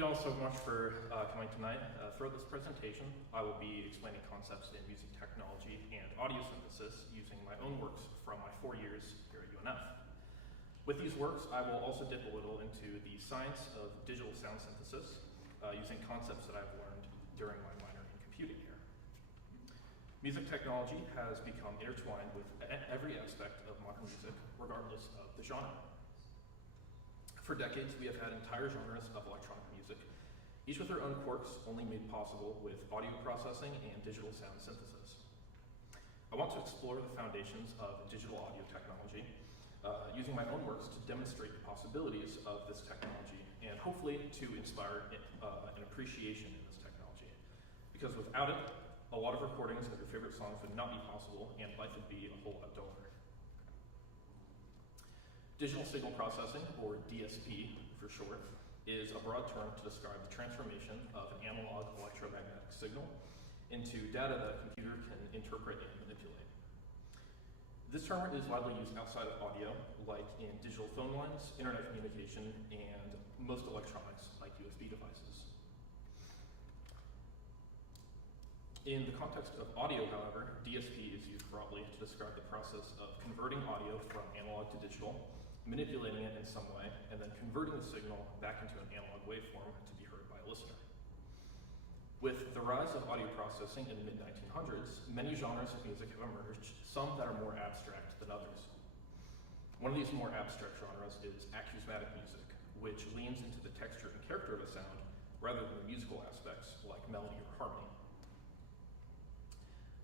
you all so much for coming tonight. Throughout this presentation, I will be explaining concepts in music technology and audio synthesis using my own works from my 4 years here at UNF. With these works, I will also dip a little into the science of digital sound synthesis using concepts that I've learned during my minor in computing here. Music technology has become intertwined with every aspect of modern music, regardless of the genre. For decades, we have had entire genres of electronic music, each with their own quirks, only made possible with audio processing and digital sound synthesis. I want to explore the foundations of digital audio technology, using my own works to demonstrate the possibilities of this technology, and hopefully to inspire an appreciation in this technology. Because without it, a lot of recordings of your favorite songs would not be possible, and life would be a whole lot duller. Digital signal processing, or DSP for short, is a broad term to describe the transformation of an analog electromagnetic signal into data that a computer can interpret and manipulate. This term is widely used outside of audio, like in digital phone lines, internet communication, and most electronics, like USB devices. In the context of audio, however, DSP is used broadly to describe the process of converting audio from analog to digital, manipulating it in some way, and then converting the signal back into an analog waveform to be heard by a listener. With the rise of audio processing in the mid-1900s, many genres of music have emerged, some that are more abstract than others. One of these more abstract genres is acousmatic music, which leans into the texture and character of a sound rather than the musical aspects like melody or harmony.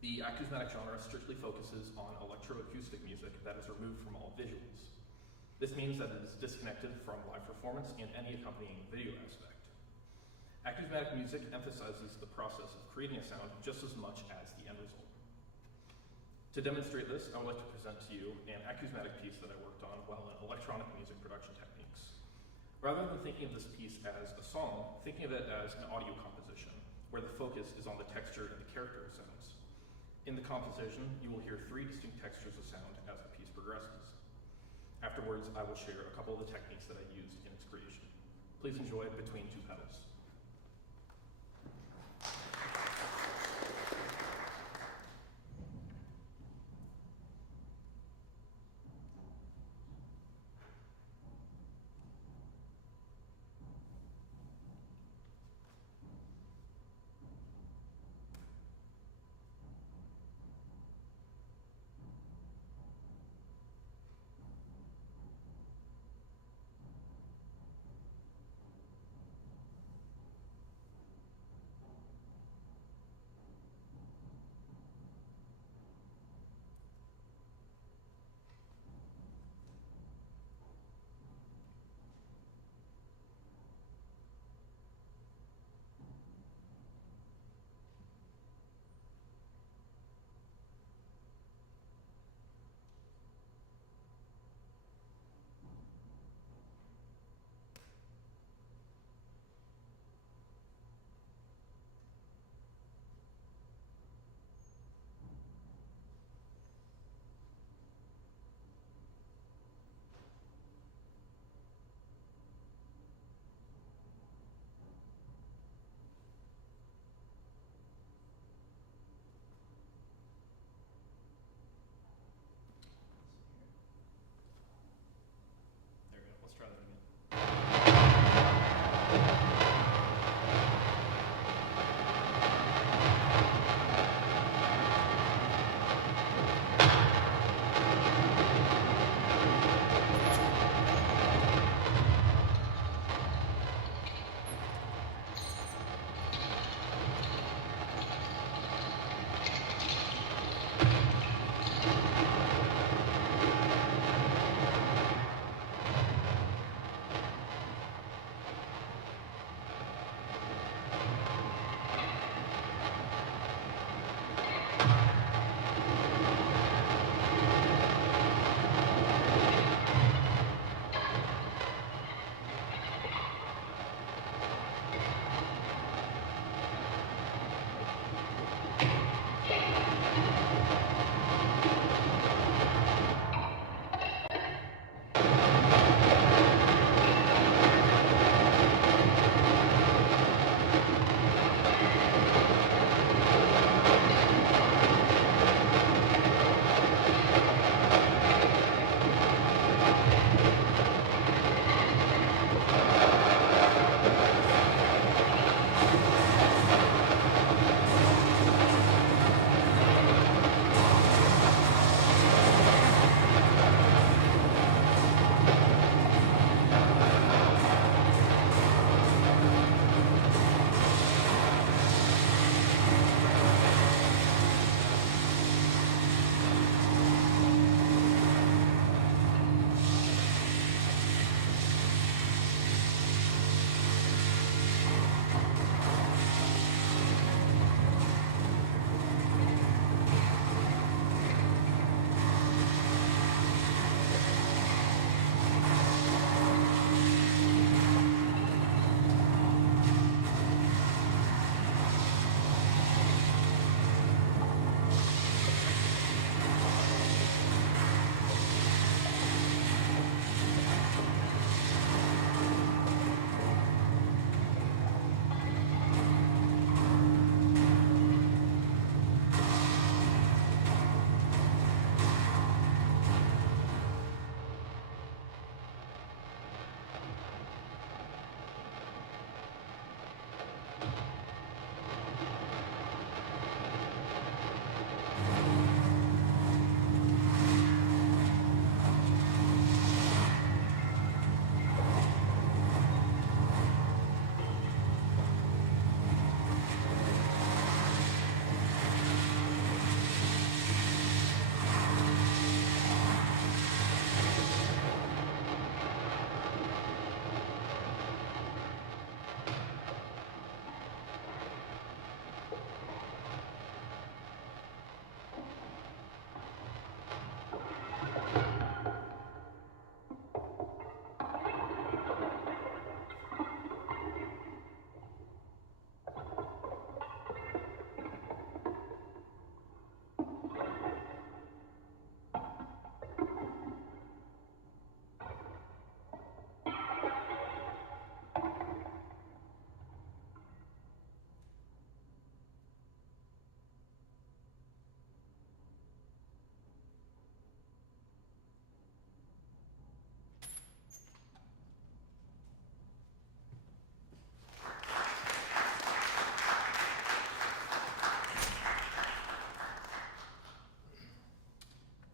The acousmatic genre strictly focuses on electroacoustic music that is removed from all visuals. This means that it is disconnected from live performance and any accompanying video aspect. Acousmatic music emphasizes the process of creating a sound just as much as the end result. To demonstrate this, I would like to present to you an acousmatic piece that I worked on while in electronic music production techniques. Rather than thinking of this piece as a song, thinking of it as an audio composition, where the focus is on the texture and the character of sounds. In the composition, you will hear 3 distinct textures of sound as the piece progresses. Afterwards, I will share a couple of the techniques that I used in its creation. Please enjoy Between Two Petals.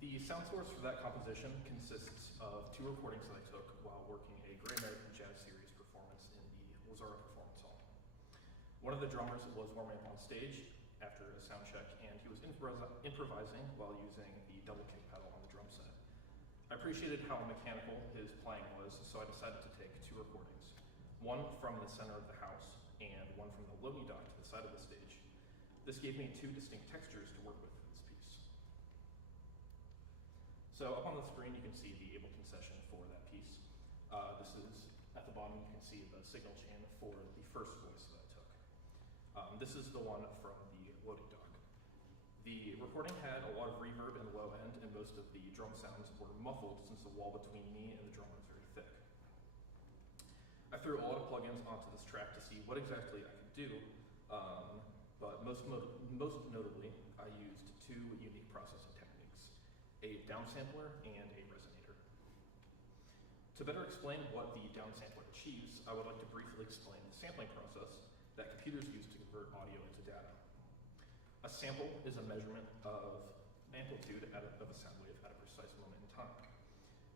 The sound source for that composition consists of 2 recordings that I took while working a Great American Jazz Series performance in the Lazara Performance Hall. One of the drummers was warming up on stage after a sound check, and he was improvising while using the double kick pedal on the drum set. I appreciated how mechanical his playing was, so I decided to take 2 recordings, one from the center of the house and one from the loading dock to the side of the stage. This gave me 2 distinct textures to work with for this piece. So up on the screen you can see the Ableton session for that piece. This is, at the bottom you can see the signal chain for the first voice that I took. This is the one from the loading dock. The recording had a lot of reverb in the low end, and most of the drum sounds were muffled since the wall between me and the drum was very thick. I threw a lot of plugins onto this track to see what exactly I could do, but most notably, I used 2 unique processing techniques, a downsampler and a resonator. To better explain what the downsampler achieves, I would like to briefly explain the sampling process that computers use to convert audio into data. A sample is a measurement of amplitude of a sound wave at a precise moment in time.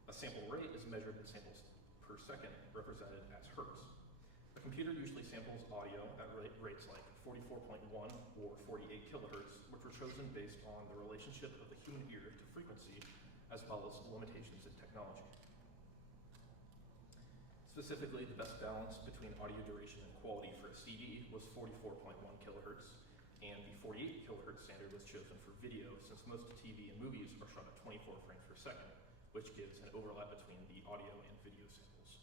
A sample rate is measured in samples per second, represented as hertz. A computer usually samples audio at rates like 44.1 or 48 kilohertz, which were chosen based on the relationship of the human ear to frequency, as well as limitations in technology. Specifically, the best balance between audio duration and quality for a CD was 44.1 kilohertz, and the 48 kilohertz standard was chosen for video, since most TV and movies are shot at 24 frames per second, which gives an overlap between the audio and video samples.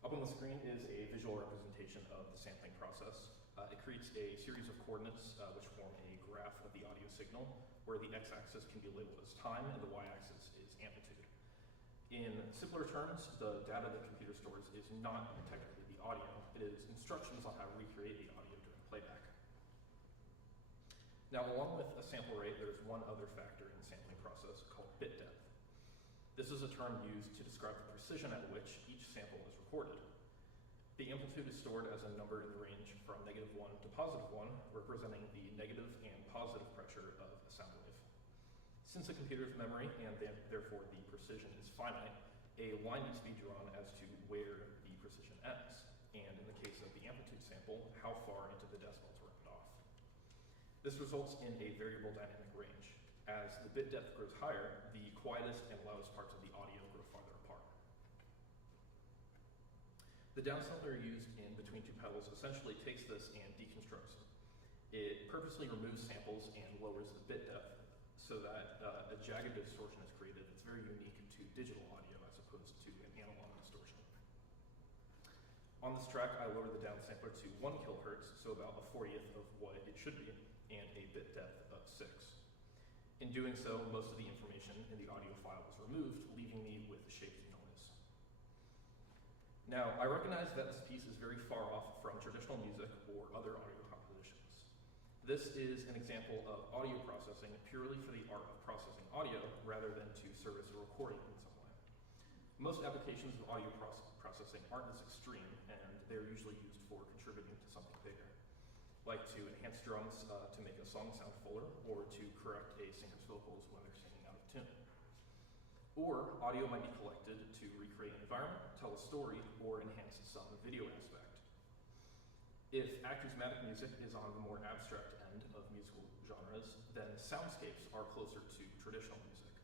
Up on the screen is a visual representation of the sampling process. It creates a series of coordinates which form a graph of the audio signal, where the x-axis can be labeled as time and the y-axis is amplitude. In simpler terms, the data the computer stores is not technically the audio, it is instructions on how to recreate the audio during playback. Now, along with a sample rate, there's one other factor in the sampling process called bit depth. This is a term used to describe the precision at which each sample is recorded. The amplitude is stored as a number in the range from -1 to +1, representing the negative and positive pressure of a sound wave. Since a computer's memory, and therefore the precision, is finite, a line needs to be drawn as to where the precision ends, and in the case of the amplitude sample, how far into the decibel to round off. This results in a variable dynamic range. As the bit depth grows higher, the quietest and loudest parts of the audio grow farther apart. The downsampler used in Between Two Pedals essentially takes this and deconstructs it. It purposely removes samples and lowers the bit depth so that a jagged distortion is created that's very unique to digital audio as opposed to an analog distortion. On this track, I lowered the downsampler to 1 kilohertz, so about a 40th of what it should be, and a bit depth of 6. In doing so, most of the information in the audio file was removed, leaving me with the shaped noise. Now, I recognize that this piece is very far off from traditional music or other audio compositions. This is an example of audio processing purely for the art of processing audio rather than to service a recording in some way. Most applications of audio processing aren't this extreme, and they're usually used for contributing to something bigger, like to enhance drums to make a song sound fuller, or to correct a singer's vocals when they're singing out of tune. Or audio might be collected to recreate an environment, tell a story, or enhance some video aspect. If acousmatic music is on the more abstract end of musical genres, then soundscapes are closer to traditional music.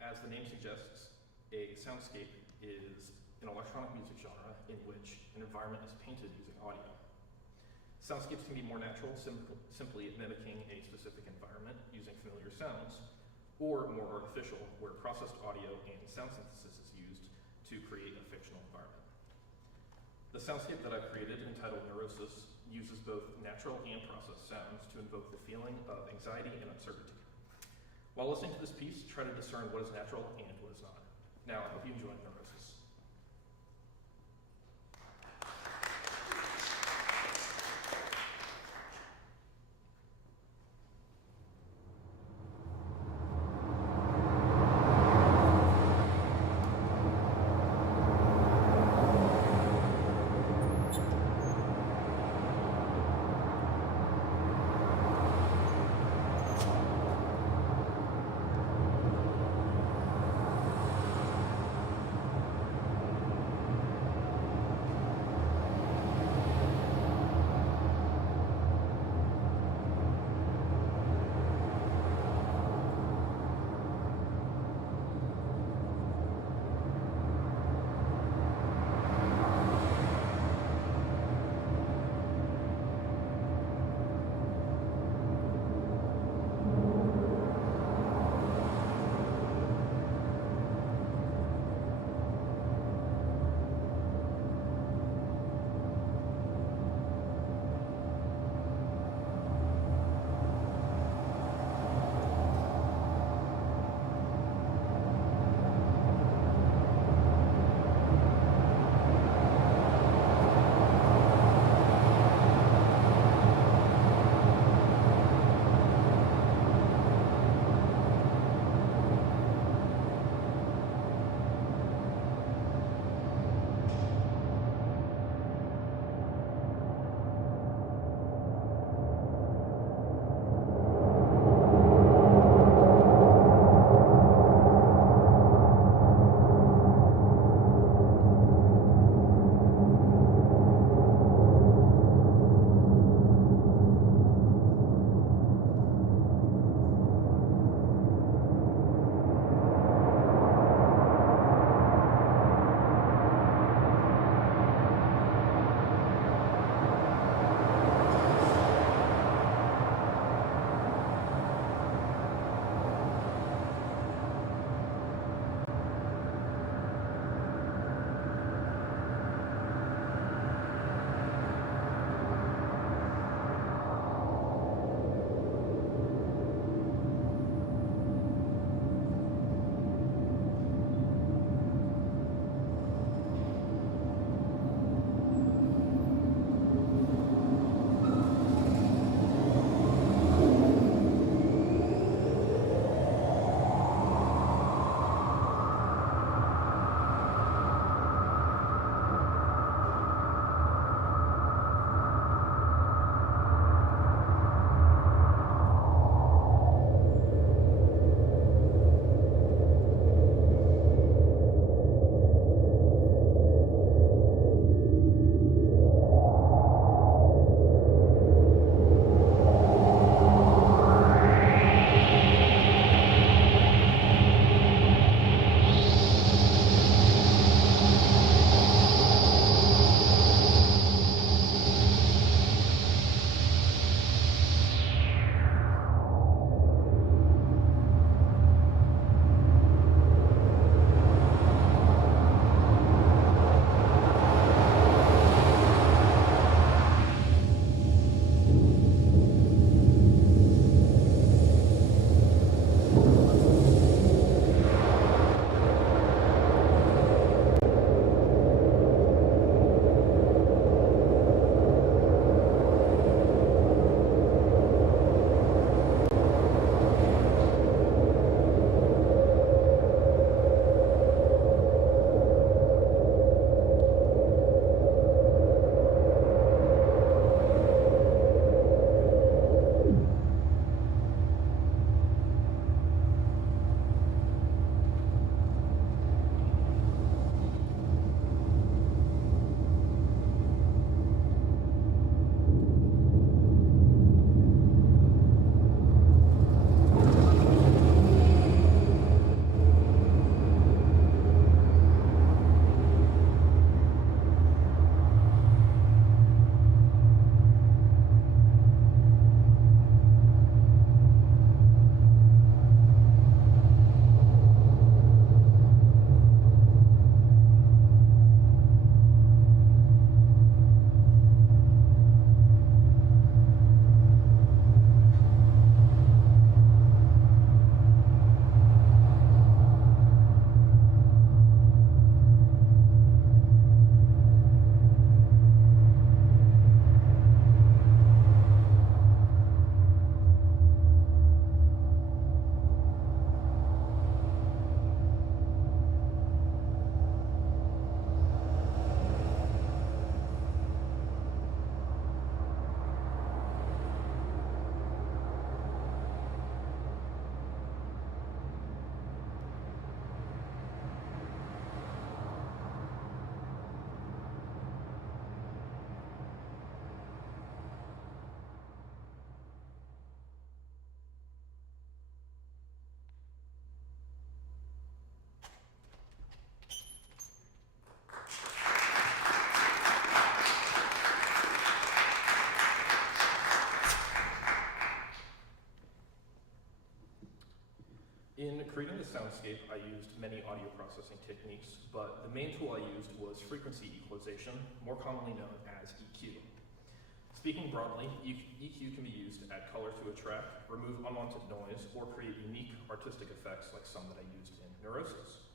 As the name suggests, a soundscape is an electronic music genre in which an environment is painted using audio. Soundscapes can be more natural, simply mimicking a specific environment using familiar sounds, or more artificial, where processed audio and sound synthesis is used to create a fictional environment. The soundscape that I've created, entitled Neurosis, uses both natural and processed sounds to invoke the feeling of anxiety and uncertainty. While listening to this piece, try to discern what is natural and what is not. Now, I hope you enjoy Neurosis. In creating the soundscape, I used many audio processing techniques, but the main tool I used was frequency equalization, more commonly known as EQ. Speaking broadly, EQ can be used to add color to a track, remove unwanted noise, or create unique artistic effects like some that I used in Neurosis.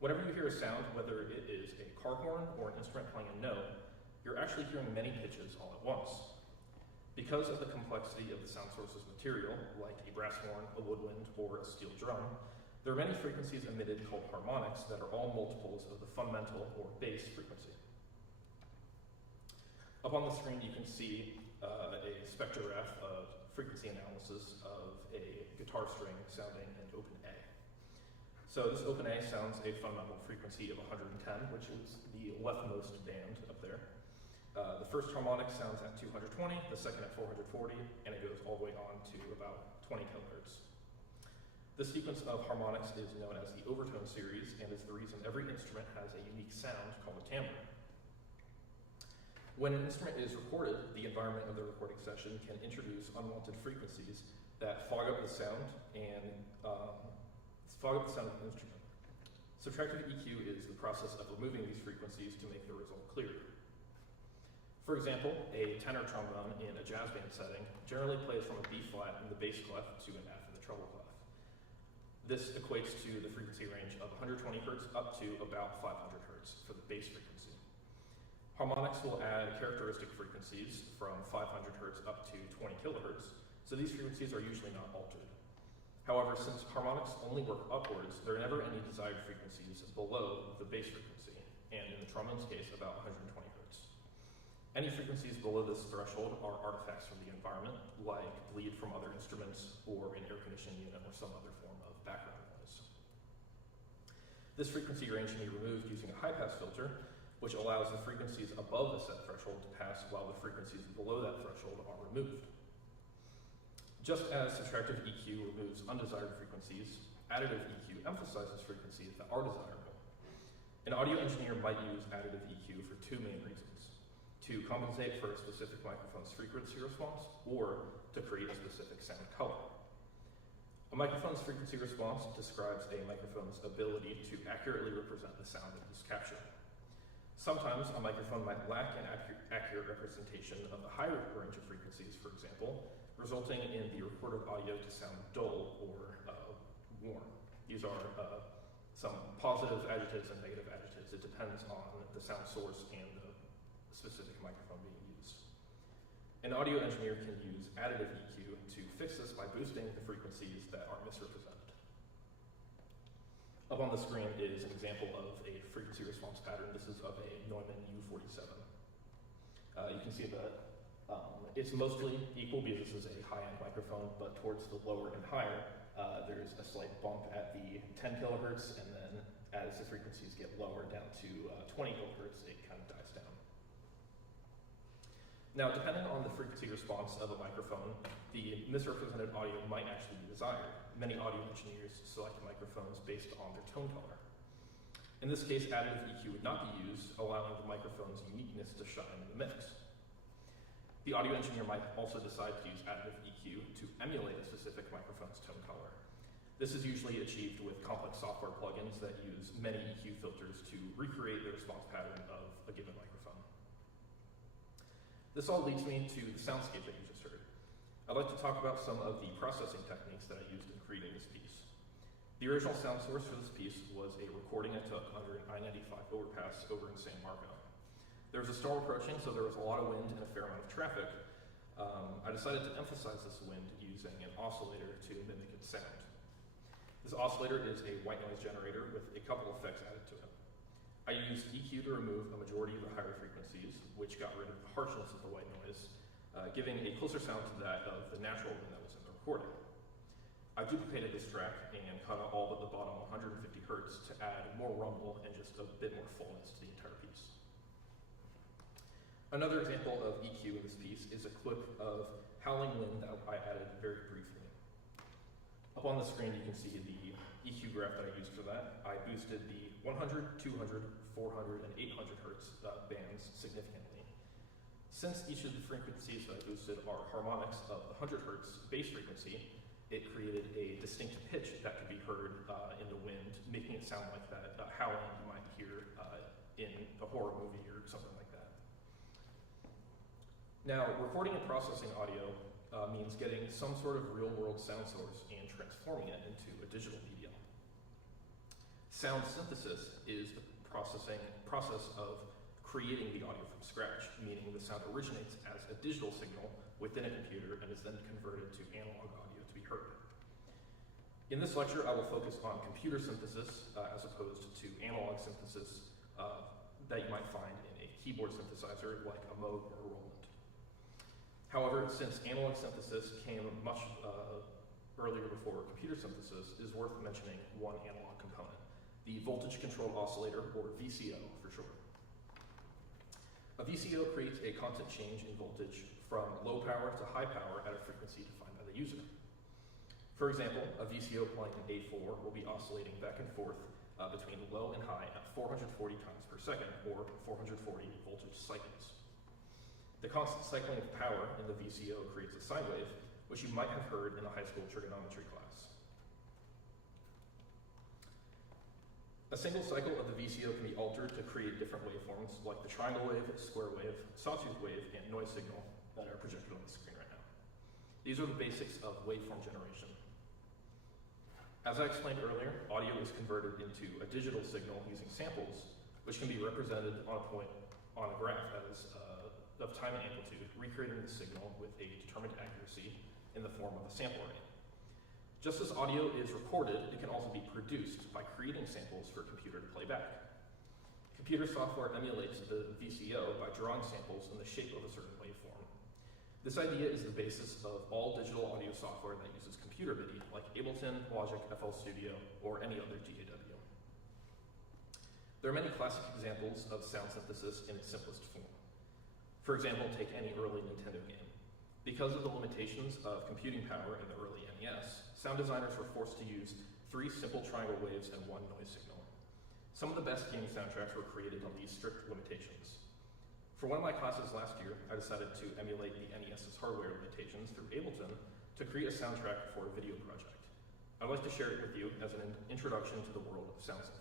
Whenever you hear a sound, whether it is a car horn or an instrument playing a note, you're actually hearing many pitches all at once. Because of the complexity of the sound source's material, like a brass horn, a woodwind, or a steel drum, there are many frequencies emitted called harmonics that are all multiples of the fundamental or base frequency. Up on the screen you can see a spectrograph of frequency analysis of a guitar string sounding an open A. So this open A sounds a fundamental frequency of 110, which is the leftmost band up there. The first harmonic sounds at 220, the second at 440, and it goes all the way on to about 20 kilohertz. This sequence of harmonics is known as the overtone series and is the reason every instrument has a unique sound called a timbre. When an instrument is recorded, the environment of the recording session can introduce unwanted frequencies that fog up the sound and of the instrument. Subtractive EQ is the process of removing these frequencies to make the result clearer. For example, a tenor trombone in a jazz band setting generally plays from a B flat in the bass clef to an F in the treble clef. This equates to the frequency range of 120 Hz up to about 500 Hz for the bass frequency. Harmonics will add characteristic frequencies from 500 Hz up to 20 kilohertz, so these frequencies are usually not altered. However, since harmonics only work upwards, there are never any desired frequencies below the bass frequency, and in the trombone's case, about 120 Hz. Any frequencies below this threshold are artifacts from the environment, like bleed from other instruments or an air conditioning unit or some other form of background noise. This frequency range can be removed using a high-pass filter, which allows the frequencies above the set threshold to pass while the frequencies below that threshold are removed. Just as subtractive EQ removes undesired frequencies, additive EQ emphasizes frequencies that are desirable. An audio engineer might use additive EQ for two main reasons: to compensate for a specific microphone's frequency response, or to create a specific sound color. A microphone's frequency response describes a microphone's ability to accurately represent the sound it is capturing. Sometimes a microphone might lack an accurate representation of the higher range of frequencies, for example, resulting in the recorded audio to sound dull or warm. These are some positive adjectives and negative adjectives. It depends on the sound source and the specific microphone being used. An audio engineer can use additive EQ to fix this by boosting the frequencies that are misrepresented. Up on the screen is an example of a frequency response pattern. This is of a Neumann U47. You can see that it's mostly equal because this is a high-end microphone, but towards the lower and higher, there's a slight bump at the 10 kilohertz, and then as the frequencies get lower down to 20 kilohertz, it kind of dies down. Now, depending on the frequency response of a microphone, the misrepresented audio might actually be desired. Many audio engineers select microphones based on their tone color. In this case, additive EQ would not be used, allowing the microphone's uniqueness to shine in the mix. The audio engineer might also decide to use additive EQ to emulate a specific microphone's tone color. This is usually achieved with complex software plugins that use many EQ filters to recreate the response pattern of a given microphone. This all leads me to the soundscape that you just heard. I'd like to talk about some of the processing techniques that I used in creating this piece. The original sound source for this piece was a recording I took under an I-95 overpass over in San Marco. There was a storm approaching, so there was a lot of wind and a fair amount of traffic. I decided to emphasize this wind using an oscillator to mimic its sound. This oscillator is a white noise generator with a couple effects added to it. I used EQ to remove a majority of the higher frequencies, which got rid of the harshness of the white noise, giving a closer sound to that of the natural wind that was in the recording. I duplicated this track and cut out all but the bottom 150 Hz to add more rumble and just a bit more fullness to the entire piece. Another example of EQ in this piece is a clip of howling wind that I added very briefly. Up on the screen you can see the EQ graph that I used for that. I boosted the 100, 200, 400, and 800 Hz bands significantly. Since each of the frequencies that I boosted are harmonics of the 100 Hz base frequency, It created a distinct pitch that could be heard in the wind, making it sound like that howling you might hear in a horror movie or something like that. Now, recording and processing audio means getting some sort of real-world sound source and transforming it into a digital medium. Sound synthesis is the process of creating the audio from scratch, meaning the sound originates as a digital signal within a computer and is then converted to analog audio to be heard. In this lecture, I will focus on computer synthesis as opposed to analog synthesis that you might find in a keyboard synthesizer like a Moog or a Roland. However, since analog synthesis came much earlier before computer synthesis, it is worth mentioning one analog component, the voltage controlled oscillator, or VCO for short. A VCO creates a constant change in voltage from low power to high power at a frequency defined by the user. For example, a VCO playing an A4 will be oscillating back and forth between low and high at 440 times per second, or 440 voltage cycles. The constant cycling of power in the VCO creates a sine wave, which you might have heard in a high school trigonometry class. A single cycle of the VCO can be altered to create different waveforms, like the triangle wave, square wave, sawtooth wave, and noise signal that are projected on the screen right now. These are the basics of waveform generation. As I explained earlier, audio is converted into a digital signal using samples, which can be represented on a point on a graph as of time and amplitude, recreating the signal with a determined accuracy in the form of a sample rate. Just as audio is recorded, it can also be produced by creating samples for computer to play back. Computer software emulates the VCO by drawing samples in the shape of a certain waveform. This idea is the basis of all digital audio software that uses computer MIDI, like Ableton, Logic, FL Studio, or any other DAW. There are many classic examples of sound synthesis in its simplest form. For example, take any early Nintendo game. Because of the limitations of computing power in the early NES, sound designers were forced to use 3 simple triangle waves and 1 noise signal. Some of the best game soundtracks were created on these strict limitations. For one of my classes last year, I decided to emulate the NES's hardware limitations through Ableton to create a soundtrack for a video project. I'd like to share it with you as an introduction to the world of sound synthesis.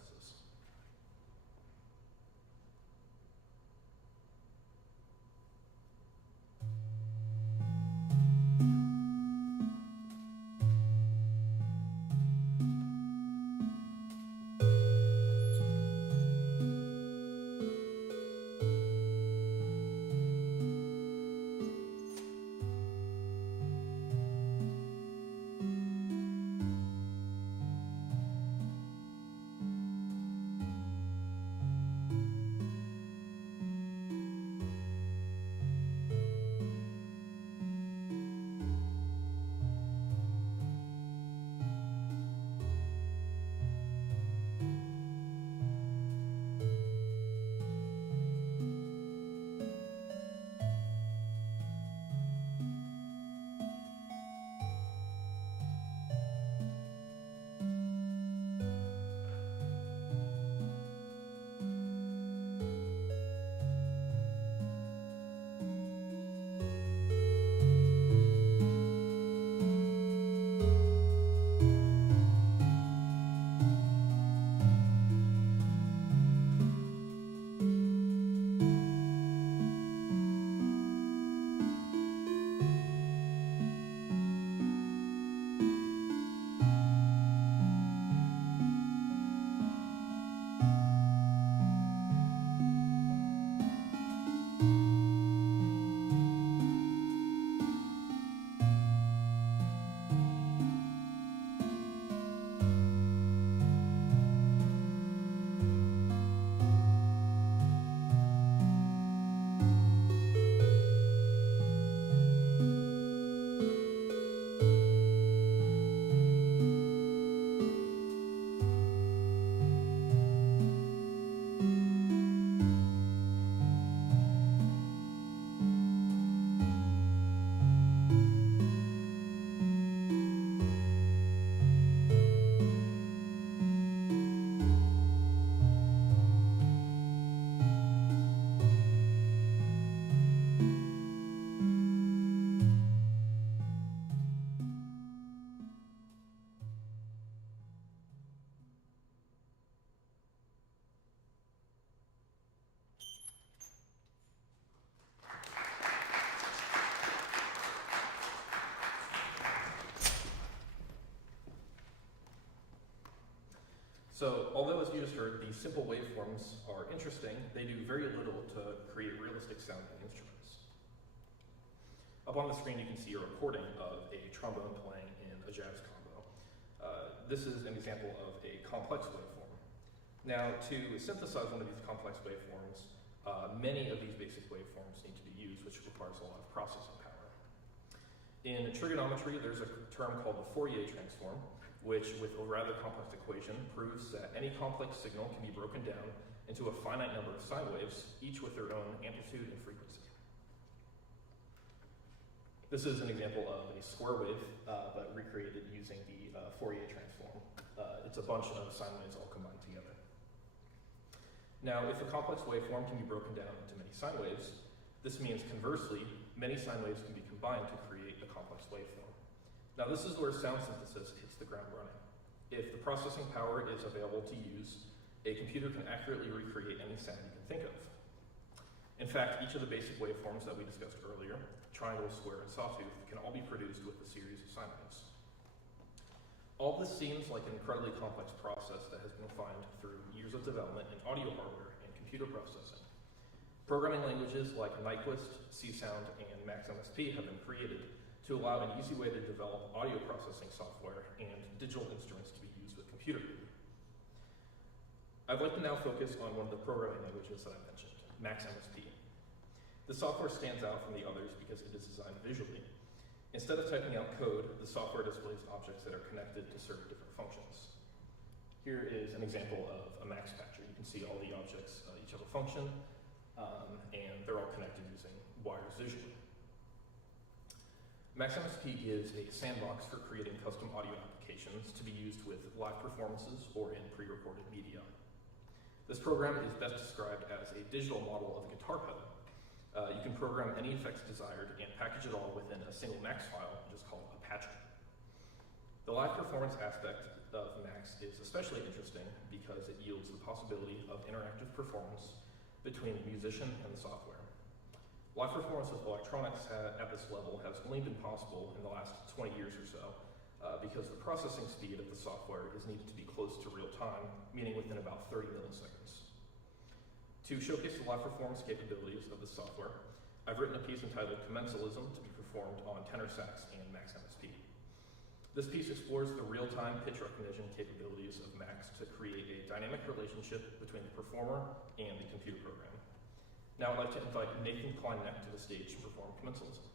So although, as you just heard, these simple waveforms are interesting, they do very little to create realistic sounding instruments. Up on the screen you can see a recording of a trombone playing in a jazz combo. This is an example of a complex waveform. Now, to synthesize one of these complex waveforms, many of these basic waveforms need to be used, which requires a lot of processing power. In trigonometry, there's a term called the Fourier transform, which, with a rather complex equation, proves that any complex signal can be broken down into a finite number of sine waves, each with their own amplitude and frequency. This is an example of a square wave, but recreated using the Fourier transform. It's a bunch of sine waves all combined together. Now, if a complex waveform can be broken down into many sine waves, this means conversely, many sine waves can be combined to create a complex waveform. Now, this is where sound synthesis hits the ground running. If the processing power is available to use, a computer can accurately recreate any sound you can think of. In fact, each of the basic waveforms that we discussed earlier, triangle, square, and sawtooth, can all be produced with a series of sine waves. All this seems like an incredibly complex process that has been refined through years of development in audio hardware and computer processing. Programming languages like Nyquist, C-Sound, and MaxMSP have been created to allow an easy way to develop audio processing software and digital instruments to be used with computer. I'd like to now focus on one of the programming languages that I mentioned, MaxMSP. The software stands out from the others because it is designed visually. Instead of typing out code, the software displays objects that are connected to serve different functions. Here is an example of a max patcher. You can see all the objects each have a function, and they're all connected using wires visually. MaxMSP gives a sandbox for creating custom audio applications to be used with live performances or in pre-recorded media. This program is best described as a digital model of a guitar pedal. You can program any effects desired and package it all within a single Max file, which is called a patcher. The live performance aspect of Max is especially interesting because it yields the possibility of interactive performance between the musician and the software. Live performance with electronics at this level has only been possible in the last 20 years or so because the processing speed of the software is needed to be close to real time, meaning within about 30 milliseconds. To showcase the live performance capabilities of the software, I've written a piece entitled Commensalism to be performed on tenor sax and MaxMSP. This piece explores the real-time pitch recognition capabilities of Max to create a dynamic relationship between the performer and the computer program. Now I'd like to invite Nathan Kleineck to the stage to perform Commensalism.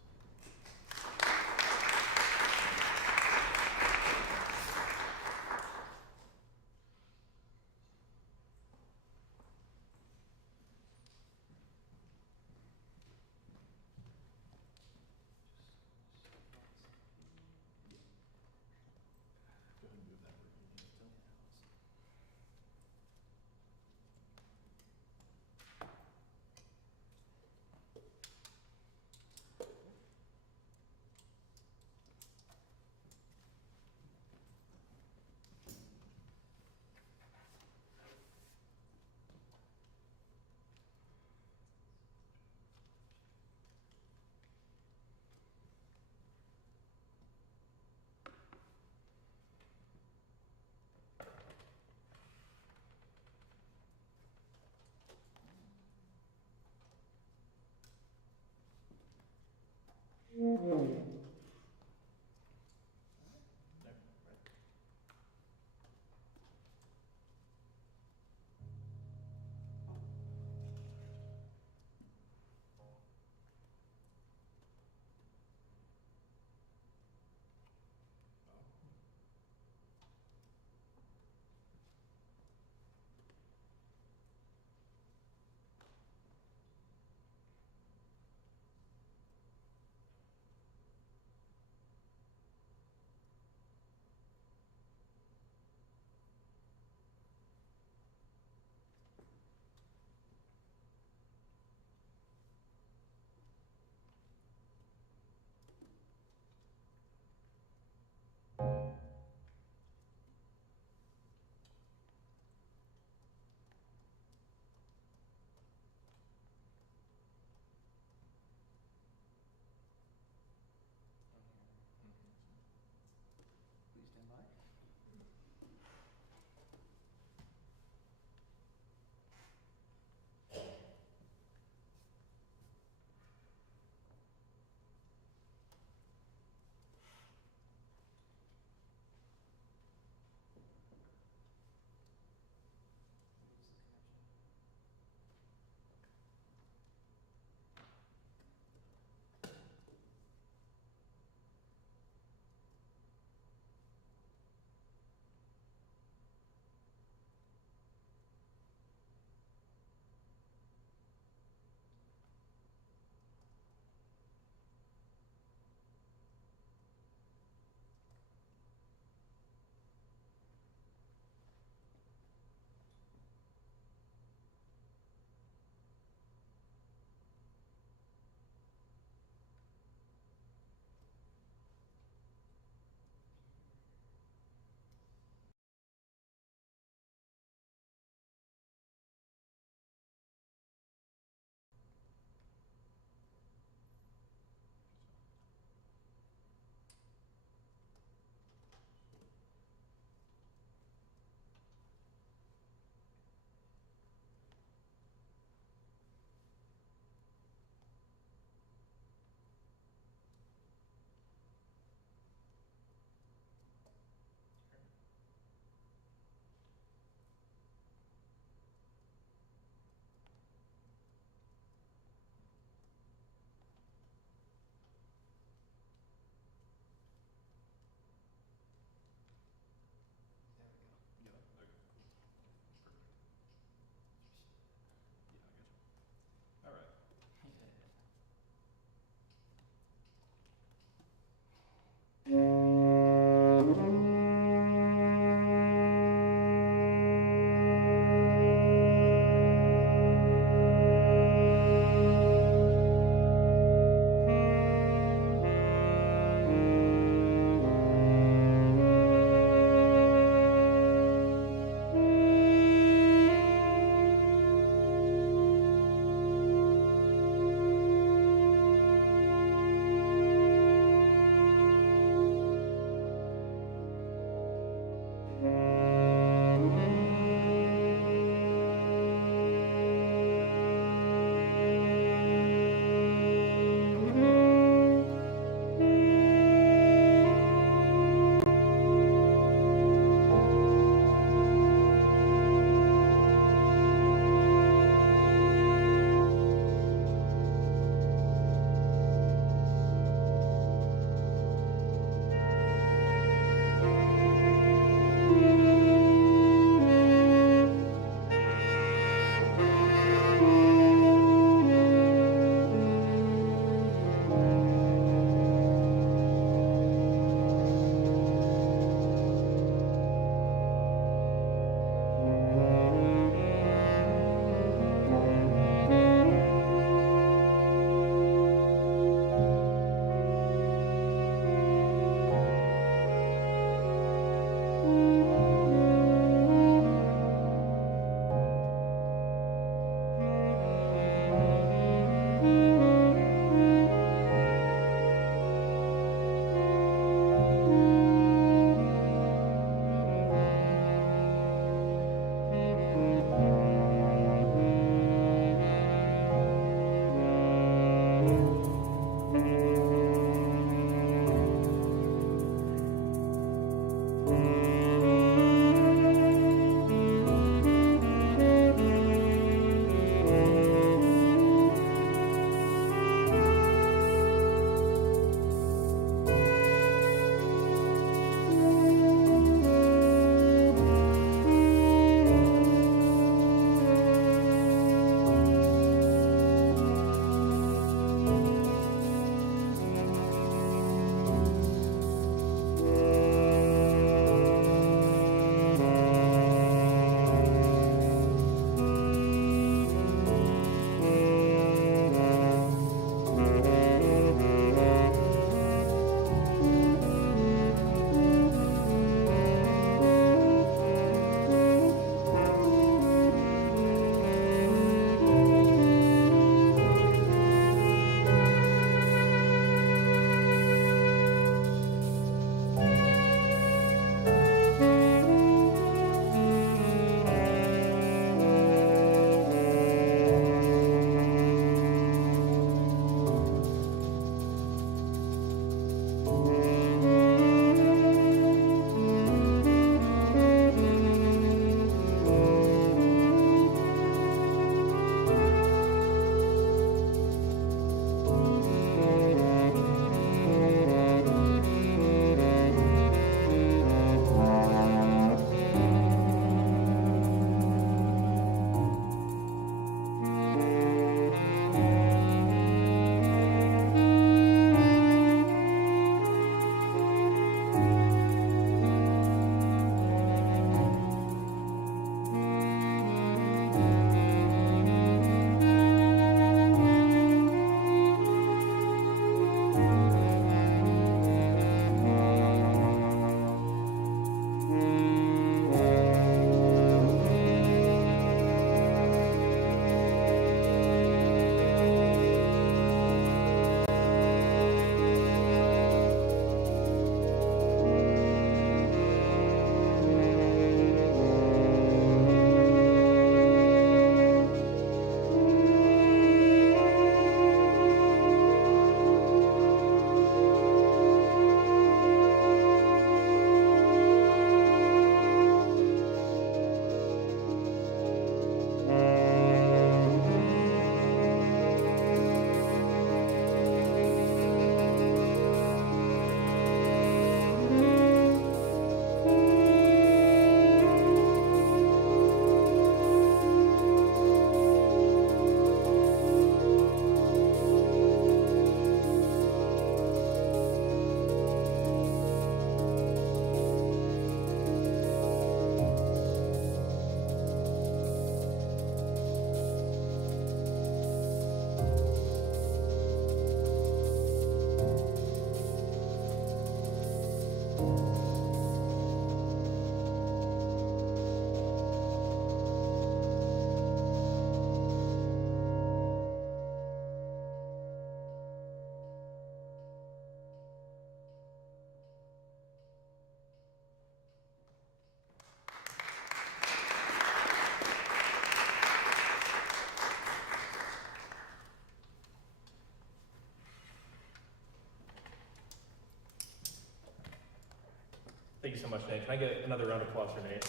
Thank you so much, Nate. Can I get another round of applause for Nate?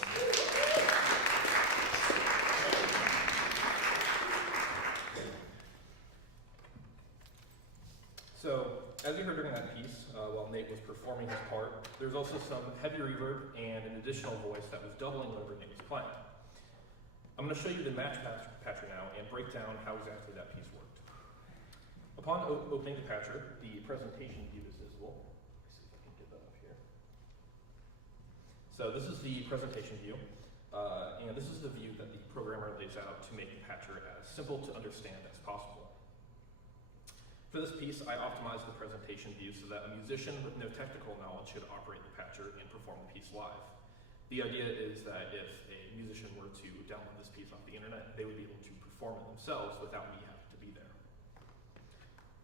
So, as you heard during that piece, while Nate was performing his part, there's also some heavy reverb and an additional voice that was doubling whenever Nate was playing. I'm going to show you the match patcher now and break down how exactly that piece worked. Upon opening the patcher, the presentation view is visible. Let's see if I can get that up here. So this is the presentation view, and this is the view that the programmer lays out to make the patcher as simple to understand as possible. For this piece, I optimized the presentation view so that a musician with no technical knowledge could operate the patcher and perform the piece live. The idea is that if a musician were to download this piece off the internet, they would be able to perform it themselves without me having to be there.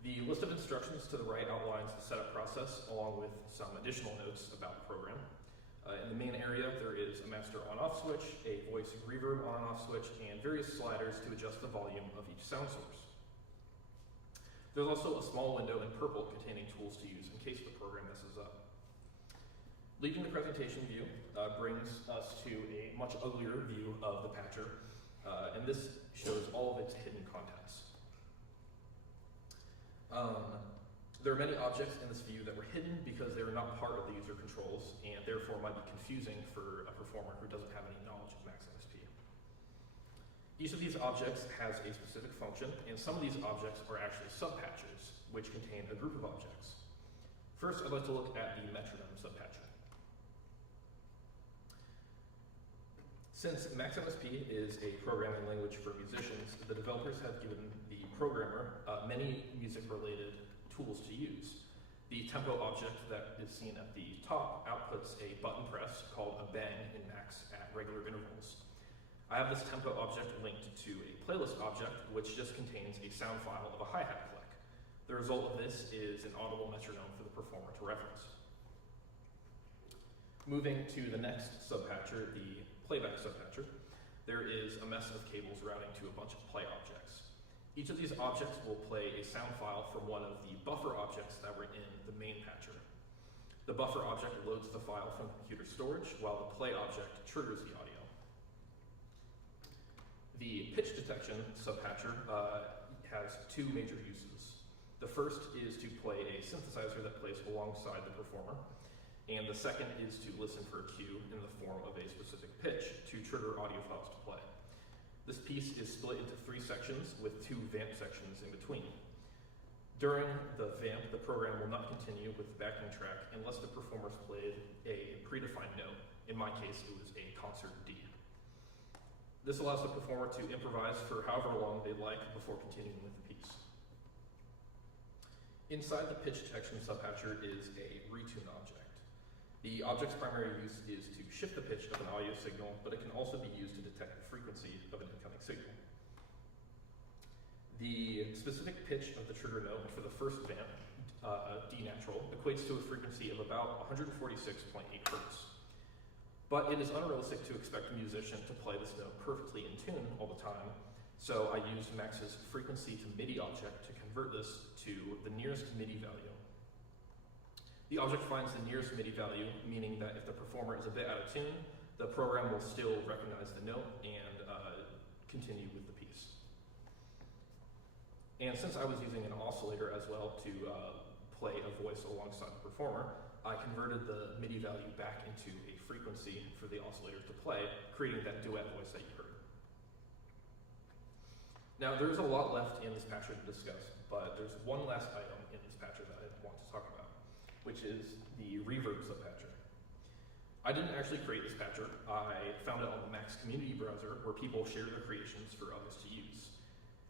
The list of instructions to the right outlines the setup process, along with some additional notes about the program. In the main area, there is a master on-off switch, a voice reverb on-off switch, and various sliders to adjust the volume of each sound source. There's also a small window in purple containing tools to use in case the program messes up. Leaving the presentation view brings us to a much uglier view of the patcher, and this shows all of its hidden contents. There are many objects in this view that were hidden because they were not part of the user controls and therefore might be confusing for a performer who doesn't have any knowledge of Max MSP. Each of these objects has a specific function, and some of these objects are actually subpatchers, which contain a group of objects. First, I'd like to look at the metronome subpatcher. Since Max MSP is a programming language for musicians, the developers have given the programmer many music-related tools to use. The tempo object that is seen at the top outputs a button press called a bang in Max at regular intervals. I have this tempo object linked to a playlist object, which just contains a sound file of a hi-hat click. The result of this is an audible metronome for the performer to reference. Moving to the next subpatcher, the playback subpatcher, there is a mess of cables routing to a bunch of play objects. Each of these objects will play a sound file from one of the buffer objects that were in the main patcher. The buffer object loads the file from the computer storage, while the play object triggers the audio. The pitch detection subpatcher has two major uses. The first is to play a synthesizer that plays alongside the performer, and the second is to listen for a cue in the form of a specific pitch to trigger audio files to play. This piece is split into 3 sections with 2 vamp sections in between. During the vamp, the program will not continue with the backing track unless the performers played a predefined note. In my case, it was a concert D. This allows the performer to improvise for however long they'd like before continuing with the piece. Inside the pitch detection subpatcher is a retune object. The object's primary use is to shift the pitch of an audio signal, but it can also be used to detect the frequency of an incoming signal. The specific pitch of the trigger note for the first vamp, D natural, equates to a frequency of about 146.8 Hertz. But it is unrealistic to expect a musician to play this note perfectly in tune all the time, so I used Max's frequency to MIDI object to convert this to the nearest MIDI value. The object finds the nearest MIDI value, meaning that if the performer is a bit out of tune, the program will still recognize the note and continue with the piece. And since I was using an oscillator as well to play a voice alongside the performer, I converted the MIDI value back into a frequency for the oscillator to play, creating that duet voice that you heard. Now, there's a lot left in this patcher to discuss, but there's one last item in this patcher that I want to talk about, which is the reverb subpatcher. I didn't actually create this patcher. I found it on the Max community browser where people share their creations for others to use.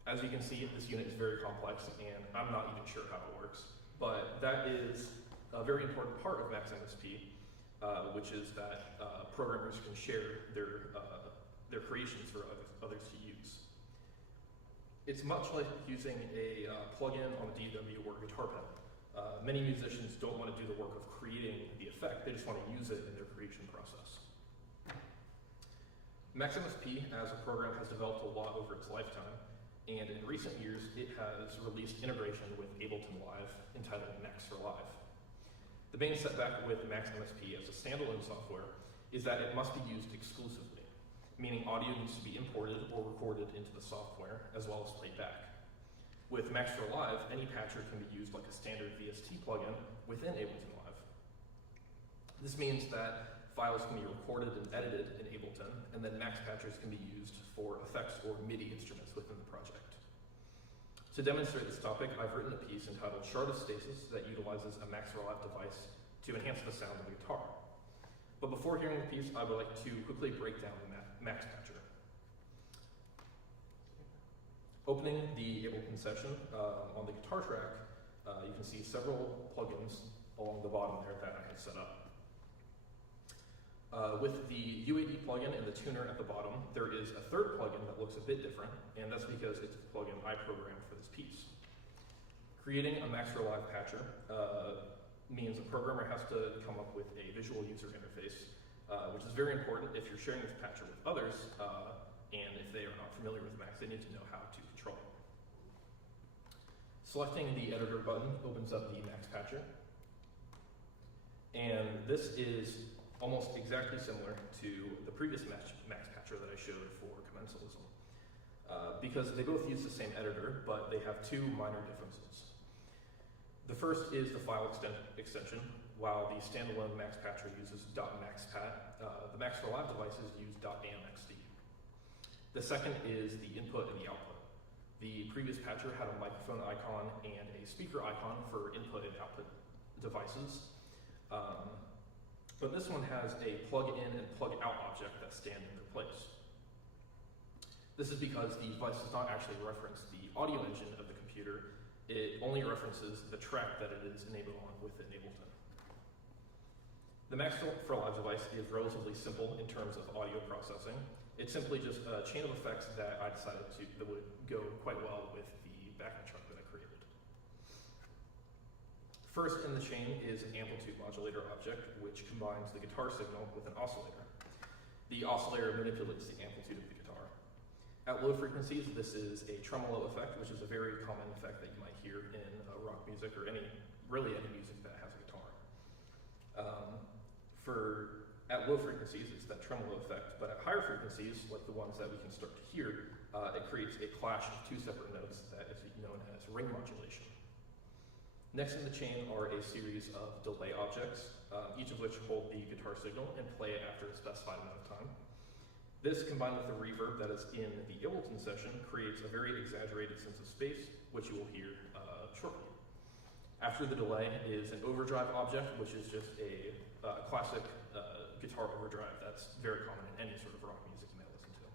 As you can see, this unit is very complex, and I'm not even sure how it works, but that is a very important part of Max MSP, which is that programmers can share their creations for others to use. It's much like using a plugin on a DAW or a guitar pedal. Many musicians don't want to do the work of creating the effect, they just want to use it in their creation process. Max MSP as a program has developed a lot over its lifetime, and in recent years it has released integration with Ableton Live entitled Max for Live. The main setback with Max MSP as a standalone software is that it must be used exclusively, meaning audio needs to be imported or recorded into the software as well as played back. With Max for Live, any patcher can be used like a standard VST plugin within Ableton Live. This means that files can be recorded and edited in Ableton, and then Max patchers can be used for effects or MIDI instruments within the project. To demonstrate this topic, I've written a piece entitled Shard of Stasis that utilizes a Max for Live device to enhance the sound of the guitar. But before hearing the piece, I would like to quickly break down the Max patcher. Opening the Ableton session, on the guitar track, you can see several plugins along the bottom there that I had set up. With the UAD plugin and the tuner at the bottom, there is a third plugin that looks a bit different, and that's because it's a plugin I programmed for this piece. Creating a Max for Live patcher means a programmer has to come up with a visual user interface, which is very important if you're sharing this patcher with others, and if they are not familiar with Max, they need to know how to control it. Selecting the editor button opens up the Max patcher, and this is almost exactly similar to the previous Max patcher that I showed for commensalism, because they both use the same editor, but they have two minor differences. The first is the file extension. While the standalone Max patcher uses .maxpat, the Max for Live devices use .amxd. The second is the input and the output. The previous patcher had a microphone icon and a speaker icon for input and output devices. But this one has a plug-in and plug-out object that stand in their place. This is because the device does not actually reference the audio engine of the computer. It only references the track that it is enabled on within Ableton. The Max for Live device is relatively simple in terms of audio processing. It's simply just a chain of effects that I decided that would go quite well with the backing track that I created. First in the chain is an amplitude modulator object, which combines the guitar signal with an oscillator. The oscillator manipulates the amplitude of the guitar. At low frequencies, this is a tremolo effect, which is a very common effect that you might hear in rock music or really any music that has a guitar. At low frequencies, it's that tremolo effect, but at higher frequencies, like the ones that we can start to hear, it creates a clash of two separate notes that is known as ring modulation. Next in the chain are a series of delay objects, each of which hold the guitar signal and play it after a specified amount of time. This, combined with the reverb that is in the Ableton session, creates a very exaggerated sense of space, which you will hear shortly. After the delay is an overdrive object, which is just a classic guitar overdrive that's very common in any sort of rock music you may listen to.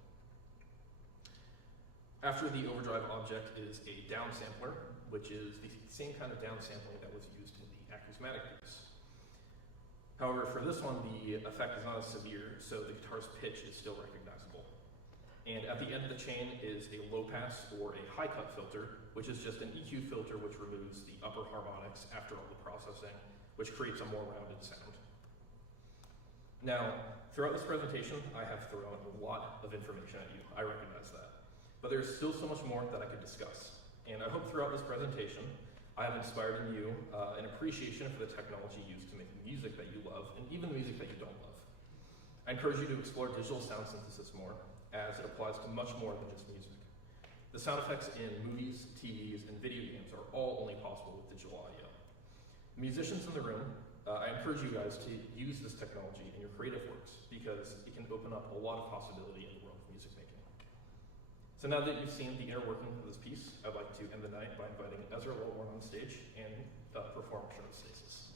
After the overdrive object is a downsampler, which is the same kind of downsampling that was used in the acousmatic piece. However, for this one, the effect is not as severe, so the guitar's pitch is still recognizable. And at the end of the chain is a low pass or a high cut filter, which is just an EQ filter which removes the upper harmonics after all the processing, which creates a more rounded sound. Now, throughout this presentation, I have thrown a lot of information at you. I recognize that. But there's still so much more that I could discuss. And I hope throughout this presentation, I have inspired in you an appreciation for the technology used to make music that you love, and even music that you don't love. I encourage you to explore digital sound synthesis more, as it applies to much more than just music. The sound effects in movies, TVs, and video games are all only possible with digital audio. Musicians in the room, I encourage you guys to use this technology in your creative works, because it can open up a lot of possibility in the world of music making. So now that you've seen the inner working of this piece, I'd like to end the night by inviting Ezra Wellborn on stage and perform Shard of Stasis.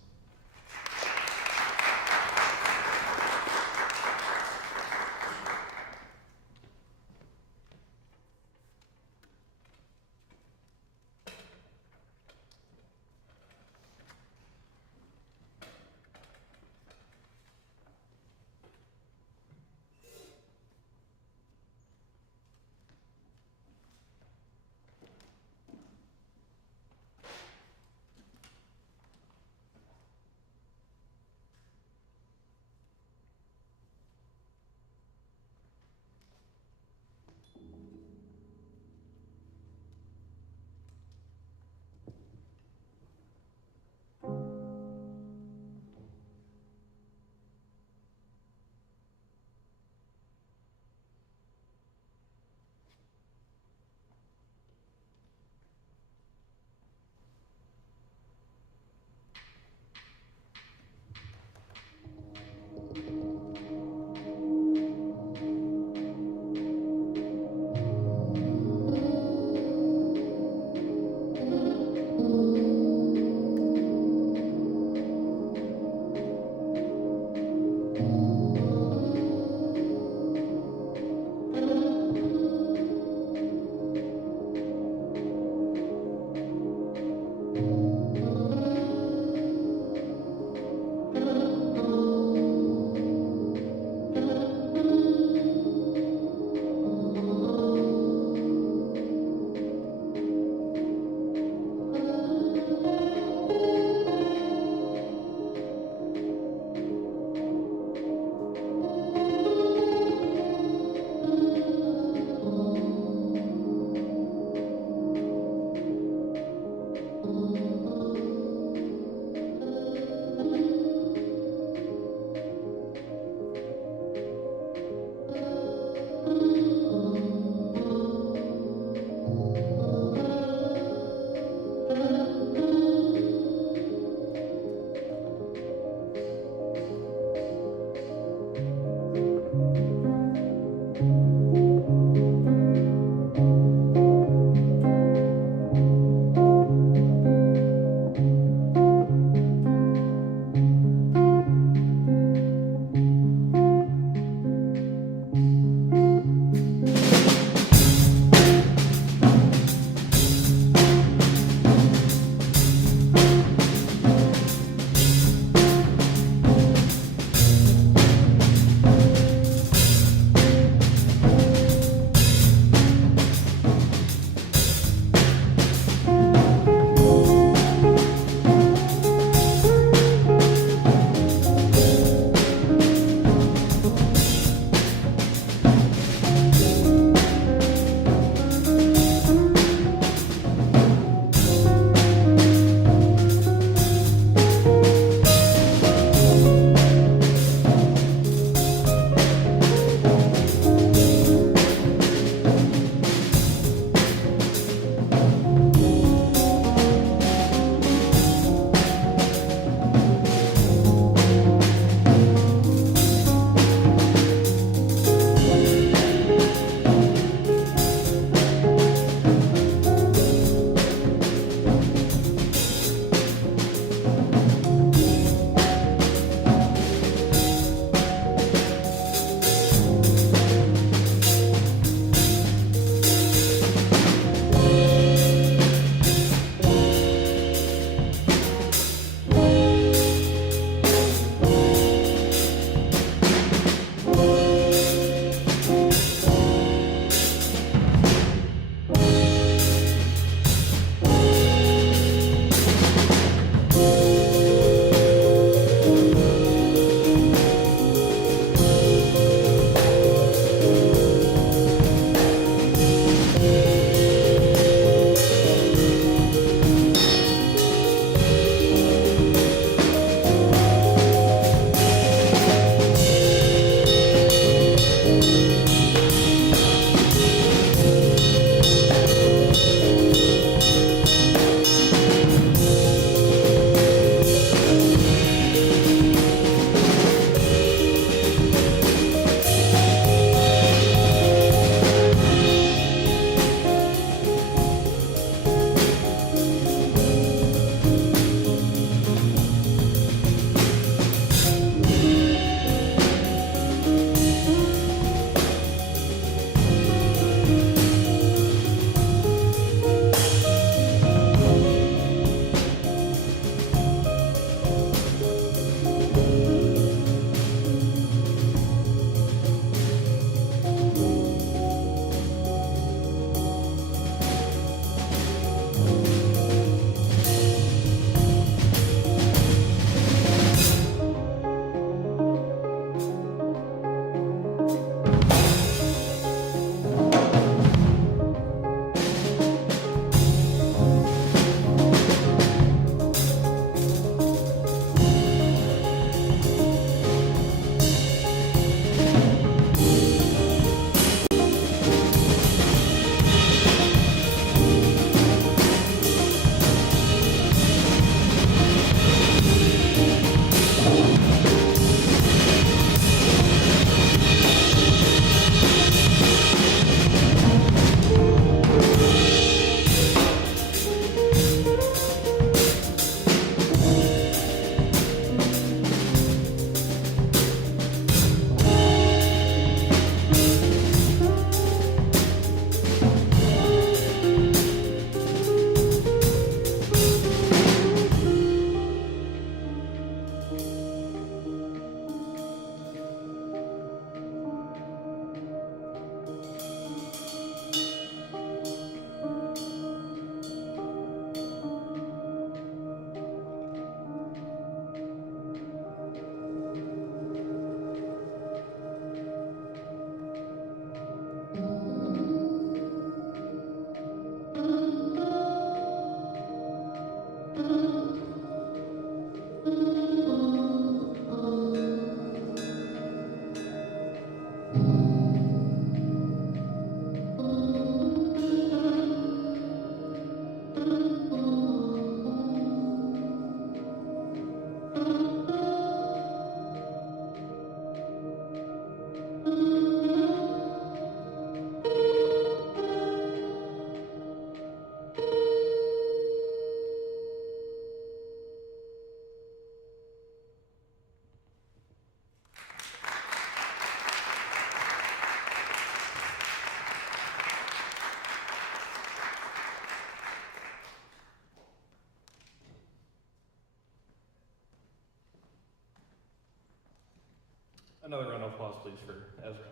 Another round of applause, please, for Ezra.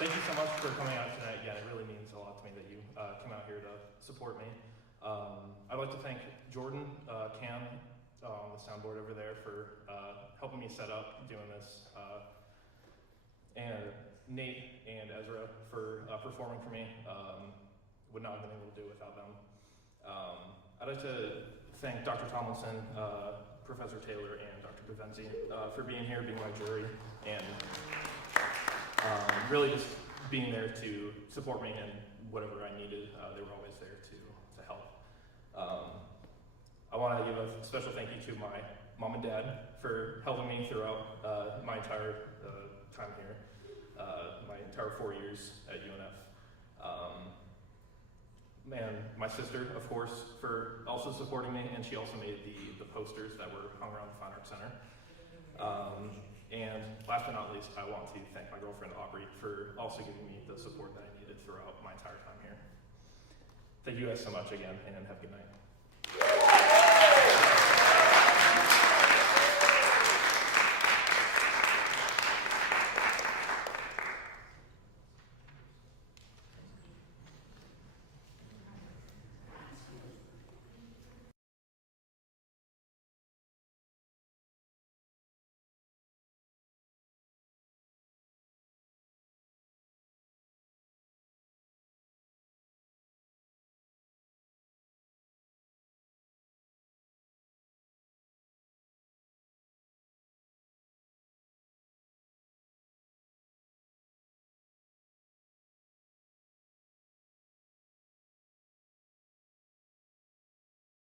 Thank you so much for coming out tonight. Again, it really means a lot to me that you come out here to support me. I'd like to thank Jordan, Cam, on the soundboard over there for helping me set up doing this, and Nate and Ezra for performing for me. Would not have been able to do it without them. I'd like to thank Dr. Tomlinson, Professor Taylor, and Dr. DeVenzi for being here, being my jury, and really just being there to support me in whatever I needed. They were always there to help. I want to give a special thank you to my mom and dad for helping me throughout my entire time here, my entire 4 years at UNF. And my sister, of course, for also supporting me, and she also made the posters that were hung around the Fine Arts Center. And last but not least, I want to thank my girlfriend, Aubrey, for also giving me the support that I needed throughout my entire time here. Thank you guys so much again, and have a good night.